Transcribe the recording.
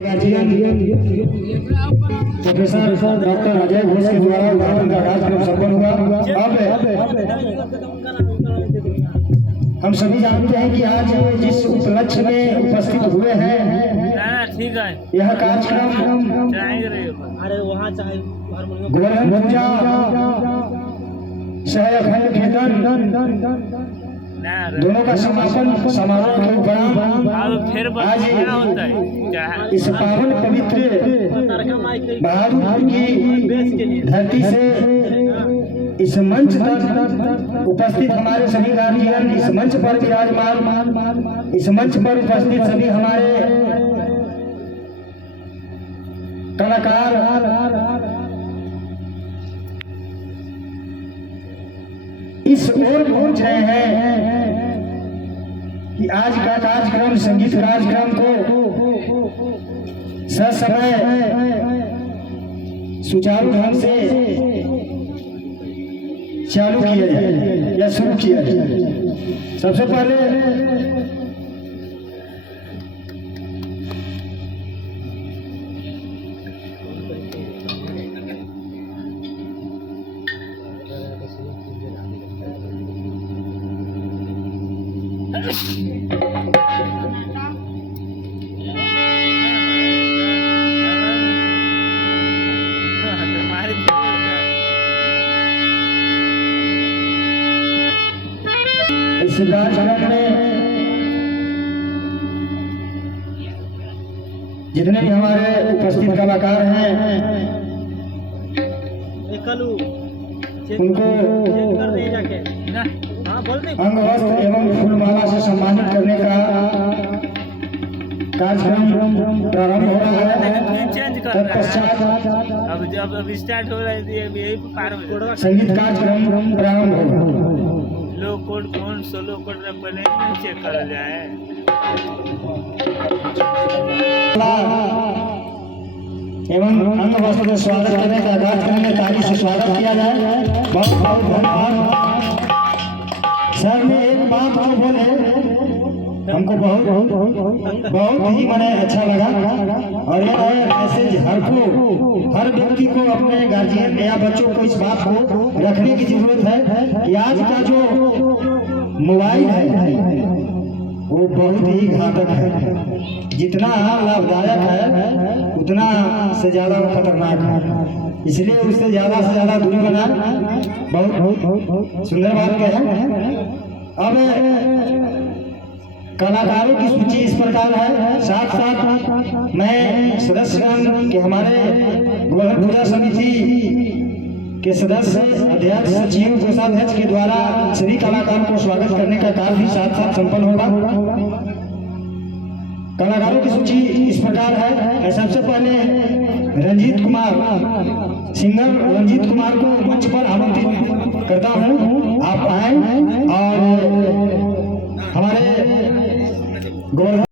Professor doctor Ajay Ghosh के द्वारा उद्घाटन का कार्यक्रम संपन्न हुआ। अब हम सभी जानते हैं कि आज जिस उपलक्ष्य में उपस्थित हुए हैं, ठीक है, यह कार्यक्रम गोवर्धन पूजा सह अखंड कीर्तन दोनों का समापन समारोह के उपरांत आज इस पावन पवित्र बहादुरपुर की धरती से इस मंच तक उपस्थित हमारे सभी गार्जियन, इस मंच पर विराजमान, इस मंच पर उपस्थित सभी हमारे कलाकार, इस ओर पहुंच रहे हैं कि आज का कार्यक्रम, संगीत कार्यक्रम को ससमय सुचारू ढंग से चालू किया जाए या शुरू किया जाए। सबसे पहले इस कार्यक्रम में जितने भी हमारे उपस्थित कलाकार हैं उनको अंग वस्त्र एवं फूलमाला से सम्मानित करने का कार्यक्रम प्रारंभ हो रहा है। तत्पश्चात अब स्टार्ट हो रहा है, संगीत कार्यक्रम प्रारंभ होगा। लो कोड कौन सोलो कोड बने चेक कर जाए। एवं अंग वस्त्र से स्वागत करने का कार्यक्रम में ताली से स्वागत किया जाए। बहुत बहुत धन्यवाद। सर ने एक बात को बोले, हमको बहुत ही मने अच्छा लगा, और यह मैसेज हर व्यक्ति को, अपने गार्जियन या बच्चों को इस बात को रखने की जरूरत है कि आज का जो मोबाइल है वो बहुत ही घातक है। जितना लाभदायक है उतना से ज्यादा खतरनाक है, इसलिए उससे ज्यादा से ज्यादा दूरी बनाए। बहुत सुंदर बात कहे। अब कलाकारों की सूची इस प्रकार है। साथ साथ मैं सदस्यगण के, हमारे गोवर्धन पूजा समिति के सदस्य, अध्यक्ष, सचिव, कोषाध्यक्ष के द्वारा सभी कलाकारों को स्वागत करने का कार्य भी साथ साथ संपन्न होगा। कलाकारों की सूची इस प्रकार है। सबसे पहले रंजीत कुमार, सिंगर रंजीत कुमार को मंच पर आमंत्रित करता हूं। आप आए और हमारे गोवर्धन